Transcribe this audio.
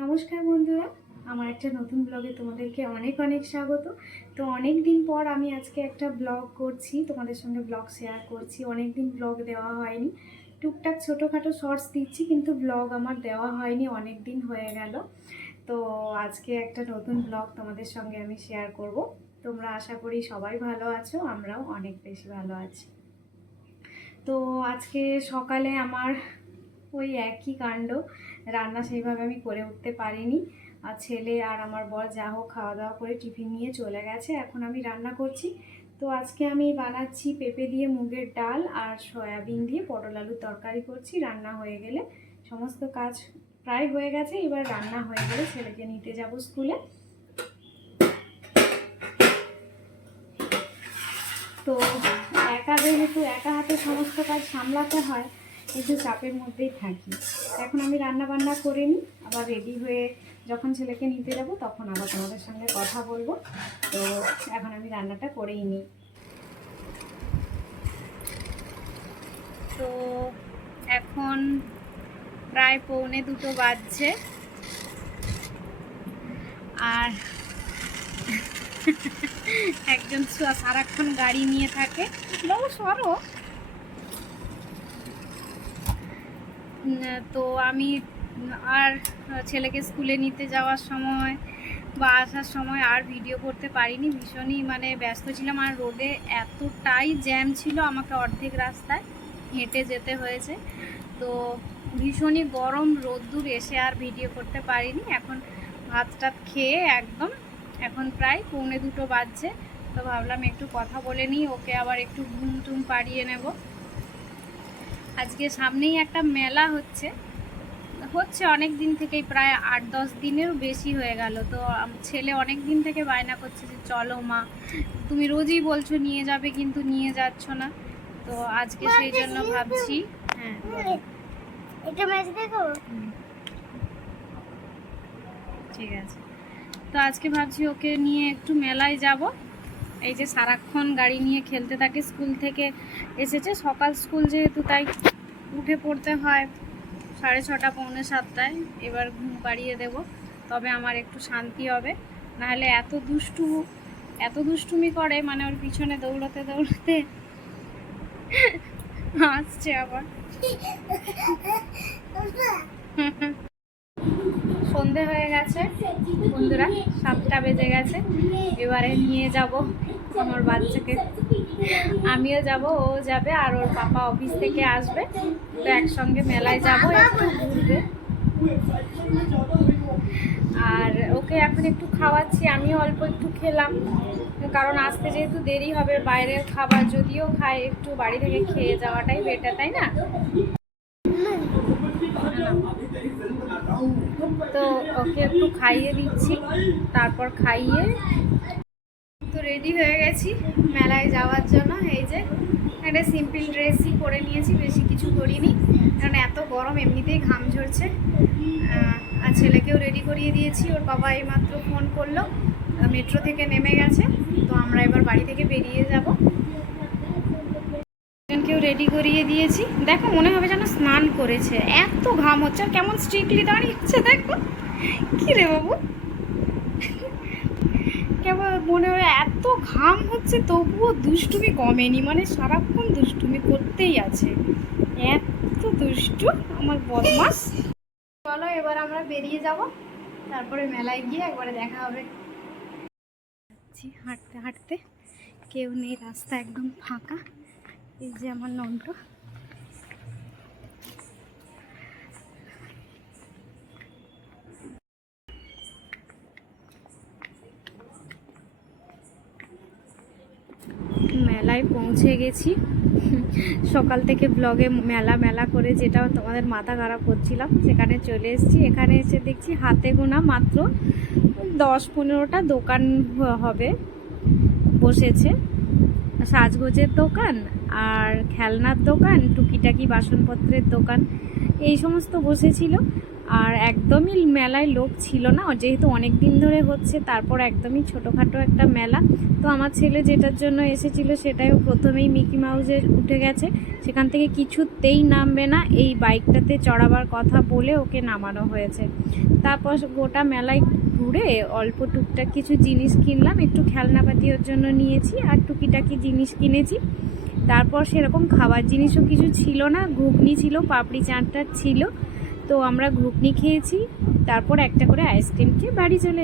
নমস্কার বন্ধুরা, আমার একটা নতুন ব্লগে তোমাদেরকে অনেক অনেক স্বাগত। তো অনেক দিন পর আমি আজকে একটা ব্লগ করছি, তোমাদের সঙ্গে ব্লগ শেয়ার করছি। অনেক দিন ব্লগ দেওয়া হয়নি, টুকটাক ছোটোখাটো শর্টস দিচ্ছি, কিন্তু ব্লগ আমার দেওয়া হয়নি, অনেক দিন হয়ে গেল। তো আজকে একটা নতুন ব্লগ তোমাদের সঙ্গে আমি শেয়ার করব। তোমরা আশা করি সবাই ভালো আছো, আমরাও অনেক বেশি ভালো আছি। তো আজকে সকালে আমার ওই একই কাণ্ড, রান্না সেইভাবে আমি করে উঠতে পারিনি। আর ছেলে আর আমার বর যা হোক খাওয়া দাওয়া করে টিফিন নিয়ে চলে গেছে, এখন আমি রান্না করছি। তো আজকে আমি বানাচ্ছি পেঁপে দিয়ে মুগের ডাল আর সয়াবিন দিয়ে পটল আলুর তরকারি করছি। রান্না হয়ে গেলে, সমস্ত কাজ প্রায় হয়ে গেছে, এবার রান্না হয়ে গেলে ছেলেকে নিতে যাব স্কুলে। তো যেহেতু একা হাতে সমস্ত কাজ সামলাতে হয়, একটু চাপের মধ্যেই থাকি। এখন আমি রান্না বান্না করে নিই, আবার রেডি হয়ে যখন ছেলেকে নিতে যাব তখন আবার তোমাদের সঙ্গে কথা বলবো। তো এখন আমি রান্নাটা করেই নিই। তো এখন প্রায় 1:45 বাজছে, আর একজন সারাক্ষণ গাড়ি নিয়ে থাকে। সরো। তো আমি আর ছেলেকে স্কুলে নিতে যাওয়ার সময় বা আসার সময় আর ভিডিও করতে পারিনি, ভীষণই ব্যস্ত ছিলাম। আর রোডে এতটাই জ্যাম ছিল, আমাকে অর্ধেক রাস্তায় হেঁটে যেতে হয়েছে। তো ভীষণই গরম রোদ্দুর, এসে আর ভিডিও করতে পারিনি। এখন ভাত টাত খেয়ে একদম, এখন প্রায় 1:45 বাজছে। তো ভাবলাম একটু কথা বলে নিই, ওকে আবার একটু ঘুম টুম পাড়িয়ে নেব। আজকে সামনেই একটা মেলা হচ্ছে অনেক দিন থেকেই, প্রায় 8-10 দিনেরও বেশি হয়ে গেল। তো ছেলে অনেক দিন থেকে বায়না করছে যে চলো মা, তুমি রোজই বলছো নিয়ে যাবে, কিন্তু নিয়ে যাচ্ছ না। তো আজকে সেই জন্য ভাবছি। হ্যাঁ, এটা ম্যাচ দেখো। ঠিক আছে। তো আজকে ভাবছি ওকে নিয়ে একটু মেলায় যাব। এই যে সারাক্ষণ গাড়ি নিয়ে খেলতে থাকে, স্কুল থেকে এসেছে, সকাল স্কুল যেহেতু, তাই উঠে পড়তে হয় 6:30 পৌনে 7টায়। এবার ঘুম পাড়িয়ে দেব, তবে আমার একটু শান্তি হবে। নাহলে এত দুষ্টুমি করে, ওর পিছনে দৌড়াতে দৌড়াতে আসছে আবার। সন্ধে হয়ে গেছে বন্ধুরা, 7টা বেজে গেছে। এবারে নিয়ে যাব আমার বাচ্চাকে, আমিও যাব, ও যাবে, আর ওর পাপা অফিস থেকে আসবে। তো একসঙ্গে মেলায় যাব, একটু ঘুরবে। আর ওকে এখন একটু খাওয়াচ্ছি, আমিও অল্প একটু খেলাম, কারণ আসতে যেহেতু দেরি হবে। বাইরের খাবার যদিও খাই, একটু বাড়ি থেকে খেয়ে যাওয়াটাই বেটার, তাই না? তো ওকে একটু খাইয়ে দিচ্ছি, তারপর খাইয়ে তো রেডি হয়ে গেছি মেলায় যাওয়ার জন্য। এই যে একটা সিম্পল ড্রেসই পরে নিয়েছি, বেশি কিছু করিনি, কারণ এত গরম, এমনিতেই ঘাম ঝরছে। আর ছেলেকেও রেডি করিয়ে দিয়েছি, ওর বাবা এইমাত্র ফোন করলো, মেট্রো থেকে নেমে গেছে। তো আমরা এবার বাড়ি থেকে বেরিয়ে যাব। কেউ রেডি করিয়ে দিয়েছি, দেখো মনে হবে যেন স্নান করেছে, এত ঘাম হচ্ছে। আর কেমন স্ট্রিক্টলি দাঁড়িয়েছে দেখো, কি রে বাবু, কেমন মনে হয় এত ঘাম হচ্ছে, তবুও দুষ্টুমি কমেনি, সারাক্ষণ দুষ্টুমি করতেই আছে, এত দুষ্টু আমার বদমাস। চলো এবার আমরা বেরিয়ে যাব, তারপরে মেলায় গিয়ে একবারে দেখা হবে। হাঁটতে হাঁটতে, কেউ নেই, রাস্তা একদম ফাঁকা। এই যে আমার নন্টু। মেলায় পৌঁছে গেছি। সকাল থেকে ব্লগে মেলা মেলা করে যেটা তোমাদের মাথা খারাপ করছিলাম, সেখানে চলে এসেছি। এখানে এসে দেখছি হাতে গোনা মাত্র 10-15টা দোকান হবে বসেছে। সাজগোজের দোকান, আর খেলনার দোকান, টুকিটাকি বাসনপত্রের দোকান, এই সমস্ত বসেছিল। আর একদমই মেলায় লোক ছিল না, যেহেতু অনেক দিন ধরে হচ্ছে। তারপর একদমই ছোটোখাটো একটা মেলা। তো আমার ছেলে যেটার জন্য এসেছিল সেটাও প্রথমেই মিকি মাউসে উঠে গেছে, সেখান থেকে কিছুতেই নামবে না, এই বাইকটাতে চড়াবার কথা বলে ওকে নামানো হয়েছে। তারপর গোটা মেলায় ঘুরে অল্প টুকটাক কিছু জিনিস কিনলাম, একটু খেলনাপাতি ওর জন্য নিয়েছি আর টুকিটাকি জিনিস কিনেছি। তারপর সেরকম খাবার জিনিসও কিছু ছিল না, ঘুগনি ছিল, পাপড়ি চাটটা ছিল, তো আমরা ঘুগনি খেয়েছি। তারপর একটা করে আইসক্রিম খেয়ে বাড়ি চলে